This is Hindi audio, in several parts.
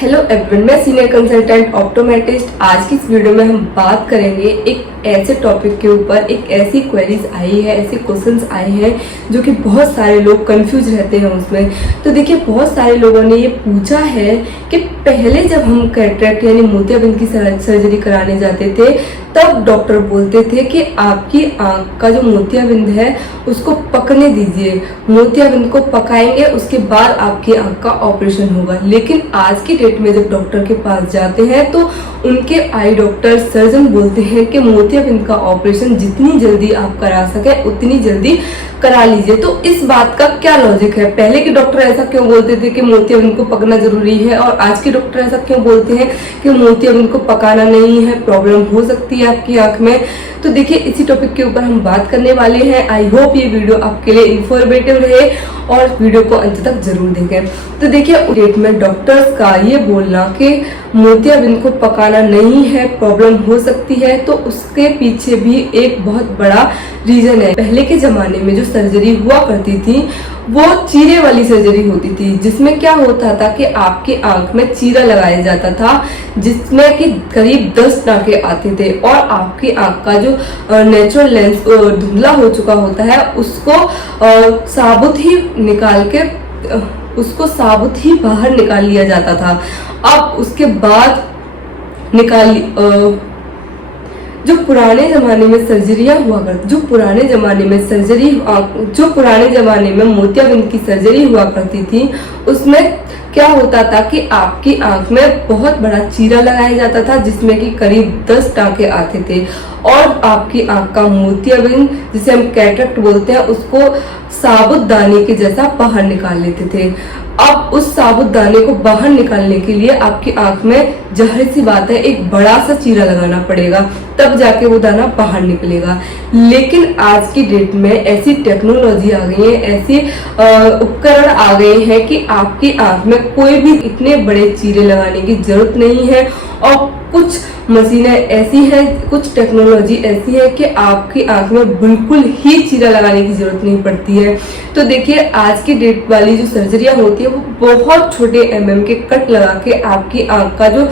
हेलो एवरीवन, मैं सीनियर कंसल्टेंट ऑप्टोमेट्रिस्ट। आज की इस वीडियो में हम बात करेंगे एक ऐसे टॉपिक के ऊपर। एक ऐसी क्वेरीज आई है, ऐसे क्वेश्चंस आए हैं जो कि बहुत सारे लोग कंफ्यूज रहते हैं उसमें। तो देखिए, बहुत सारे लोगों ने ये पूछा है कि पहले जब हम कैटरेक्ट यानी मोतियाबिंद की सर्जरी कराने जाते थे तब डॉक्टर बोलते थे कि आपकी आंख का जो मोतियाबिंद है उसको पकने दीजिए, मोतियाबिंद को पकाएंगे उसके बाद आपकी आंख का ऑपरेशन होगा। लेकिन आज की डेट में जब डॉक्टर के पास जाते हैं तो उनके आई डॉक्टर सर्जन बोलते हैं कि मोतियाबिंद का ऑपरेशन जितनी जल्दी आप करा सके उतनी जल्दी करा लीजिए। तो इस बात का क्या लॉजिक है? पहले के डॉक्टर ऐसा क्यों बोलते थे कि मोतियाबिंद को पकना जरूरी है, और आज के डॉक्टर ऐसा क्यों बोलते हैं कि मोतियाबिंद को पकाना नहीं है, प्रॉब्लम हो सकती है आपकी आंख में? तो देखिए, इसी टॉपिक के ऊपर हम बात करने वाले हैं। आई होप ये वीडियो आपके लिए इंफॉर्मेटिव रहे और वीडियो को अंत तक जरूर देखें। तो देखिए, डेट में डॉक्टर्स का ये बोलना कि मोतियाबिंद को पकाना नहीं है, प्रॉब्लम हो सकती है, तो उसके पीछे भी एक बहुत बड़ा रीजन है। पहले के जमाने में जो सर्जरी हुआ करती थी वो चीरे वाली सर्जरी होती थी, जिसमें क्या होता था कि आपकी आंख में चीरा लगाया जाता था जिसमें कि करीब 10 टाँके आते थे, और आपकी आंख का जो नेचुरल लेंस धुंधला हो चुका होता है उसको साबुत ही निकाल के उसको साबुत ही बाहर निकाल लिया जाता था। अब उसके बाद जो पुराने जमाने में सर्जरियां हुआ करती, जो पुराने जमाने में मोतियाबिंद की सर्जरी हुआ करती थी, उसमें क्या होता था कि आपकी आंख में बहुत बड़ा चीरा लगाया जाता था जिसमें कि करीब 10 टाँके आते थे, और आपकी आंख का मोतियाबिंद, जिसे हम कैटरेक्ट बोलते हैं, उसको साबुत दाने के जैसा बाहर निकाल लेते थे। अब उस साबुत दाने को बाहर निकालने के लिए आपकी आंख में जाहिर सी बात है एक बड़ा सा चीरा लगाना पड़ेगा, तब जाके वो दाना बाहर निकलेगा। लेकिन आज की डेट में ऐसी टेक्नोलॉजी आ गई है, ऐसे उपकरण आ गए हैं कि आपकी आंख में कोई भी इतने बड़े चीरे लगाने की जरूरत नहीं है, और कुछ मशीनें ऐसी हैं, कुछ टेक्नोलॉजी ऐसी है कि आपकी आंख में बिल्कुल ही चीरा लगाने की जरूरत नहीं पड़ती है। तो देखिए, आज की डेट वाली जो सर्जरियां होती है वो बहुत छोटे mm के कट लगा के आपकी आंख का जो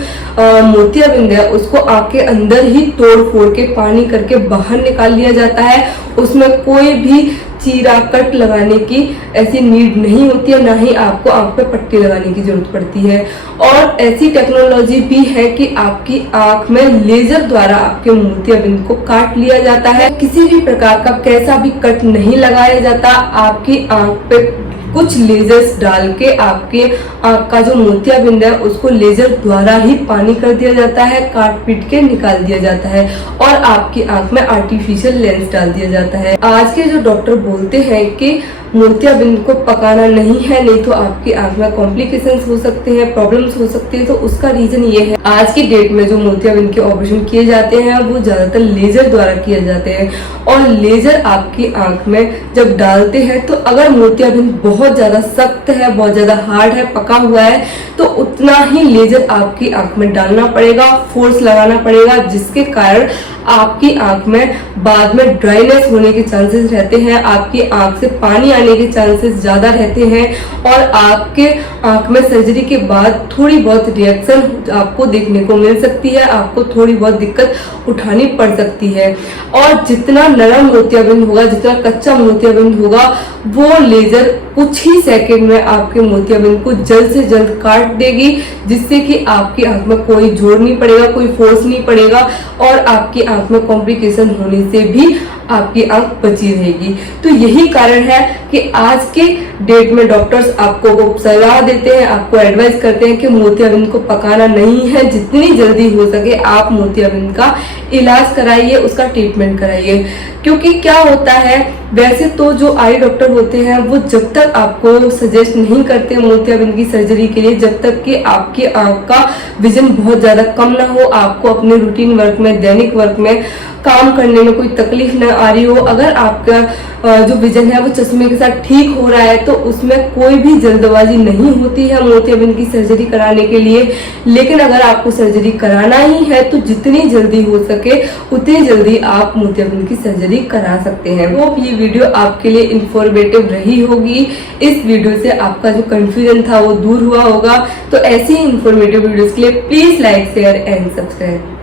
मोतियाबिंद है उसको आंख के अंदर ही तोड़ फोड़ के पानी करके बाहर निकाल लिया जाता है। उसमें कोई भी चीरा कट लगाने की ऐसी नीड नहीं होती है, ना ही आपको आंख पे पट्टी लगाने की जरूरत पड़ती है। और ऐसी टेक्नोलॉजी भी है कि आपकी आंख में लेजर द्वारा आपके मोतियाबिंद को काट लिया जाता है। किसी भी प्रकार का कैसा भी कट नहीं लगाया जाता, आपकी आंख पे कुछ लेजर्स डाल के आपके आंख का जो मोतियाबिंद है उसको लेजर द्वारा ही पानी कर दिया जाता है, काट पीट के निकाल दिया जाता है, और आपकी आंख में आर्टिफिशियल लेंस डाल दिया जाता है। आज के जो डॉक्टर बोलते हैं कि मोतियाबिंद को पकाना नहीं है, नहीं तो आपकी आंख में कॉम्प्लिकेशंस हो सकते हैं, प्रॉब्लम्स हो सकती है, तो उसका रीजन ये है आज की डेट में जो मोतियाबिंद के ऑपरेशन किए जाते हैं वो ज्यादातर लेजर द्वारा किए जाते हैं। और लेजर आपकी आंख में जब डालते हैं तो अगर मोतियाबिंद बहुत ज्यादा सख्त है, बहुत ज्यादा हार्ड है, पका हुआ है, तो उतना ही लेजर आपकी आंख में डालना पड़ेगा, फोर्स लगाना पड़ेगा, जिसके कारण आपकी आंख में बाद में ड्राइनेस होने के चांसेस रहते हैं, आपकी आंख से पानी आने के चांसेस ज्यादा रहते हैं, और आपके आंख में सर्जरी के बाद थोड़ी बहुत रिएक्शन आपको देखने को मिल सकती है, आपको थोड़ी बहुत दिक्कत उठानी पड़ सकती है। और जितना नरम मोतियाबिंद होगा, जितना कच्चा मोतियाबिंद होगा, वो लेजर कुछ ही सेकंड में आपके मोतियाबिंद को जल्द से जल्द काट देगी, जिससे कि आपकी आंख में कोई जोर नहीं पड़ेगा, कोई फोर्स नहीं पड़ेगा, और आपकी आंख में कॉम्प्लिकेशन होने से भी आपकी आंख बची रहेगी। तो यही कारण है कि आज के डेट में डॉक्टर्स आपको सलाह देते हैं, आपको एडवाइस करते हैं कि मोतियाबिंद को पकाना नहीं है, जितनी जल्दी हो सके आप मोतियाबिंद का इलाज कराइए, उसका ट्रीटमेंट कराइए। क्योंकि क्या होता है, वैसे तो जो आई डॉक्टर होते हैं वो जब तक आपको सजेस्ट नहीं करते मोतियाबिंद की सर्जरी के लिए, जब तक कि आपकी आंख का विजन बहुत ज्यादा कम ना हो, आपको अपने रूटीन वर्क में, दैनिक वर्क में काम करने में कोई तकलीफ ना आ रही हो, अगर आपका जो विजन है वो चश्मे के साथ ठीक हो रहा है, तो उसमें कोई भी जल्दबाजी नहीं होती है मोतियाबिंद की सर्जरी कराने के लिए। लेकिन अगर आपको सर्जरी कराना ही है तो जितनी जल्दी हो सके उतनी जल्दी आप मोतियाबिंद की सर्जरी करा सकते हैं। होप ये वीडियो आपके लिए इंफॉर्मेटिव रही होगी। इस वीडियो से आपका जो कंफ्यूजन था वो दूर हुआ होगा। तो ऐसी ही इंफॉर्मेटिव वीडियोस के लिए please like, share and subscribe.